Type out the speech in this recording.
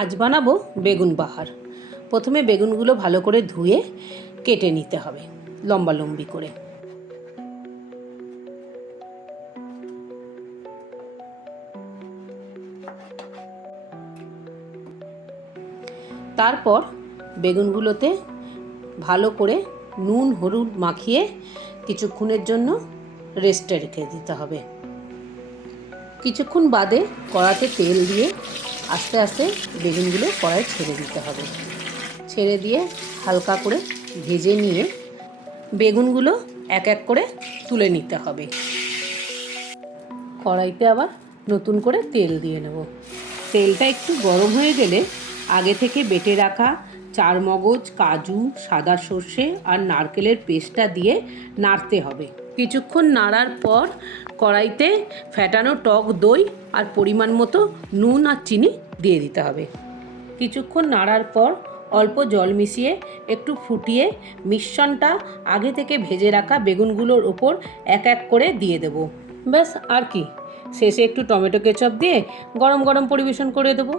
আজ বানাবো বেগুন বাহার। প্রথমে বেগুনগুলো ভালো করে ধুয়ে কেটে নিতে হবে লম্বা লম্বি করে। তারপর বেগুনগুলোতে ভালো করে নুন হলুদ মাখিয়ে কিছুক্ষণের জন্য রেস্টে রেখে দিতে হবে। কিছুক্ষণ বাদে কড়াতে তেল দিয়ে আস্তে আস্তে বেগুনগুলো কড়ায় ছেড়ে দিতে হবে। ছেড়ে দিয়ে হালকা করে ভেজে নিয়ে বেগুনগুলো এক এক করে তুলে নিতে হবে। কড়াইতে আবার নতুন করে তেল দিয়ে নেব। তেলটা একটু গরম হয়ে গেলে আগে থেকে বেটে রাখা চারমগজ, কাজু, সাদা সর্ষে আর নারকেলের পেস্টটা দিয়ে নাড়তে হবে। কিছুক্ষণ নাড়ার পর কড়াইতে ফ্যাটানো টক দই আর পরিমাণ মতো নুন আর চিনি দিয়ে দিতে হবে। কিছুক্ষণ নাড়ার পর অল্প জল মিশিয়ে একটু ফুটিয়ে মিশ্রণটা আগে থেকে ভেজে রাখা বেগুনগুলোর ওপর এক এক করে দিয়ে দেব। ব্যাস, আর কি, শেষে একটু টমেটো কেচাপ দিয়ে গরম গরম পরিবেশন করে দেবো।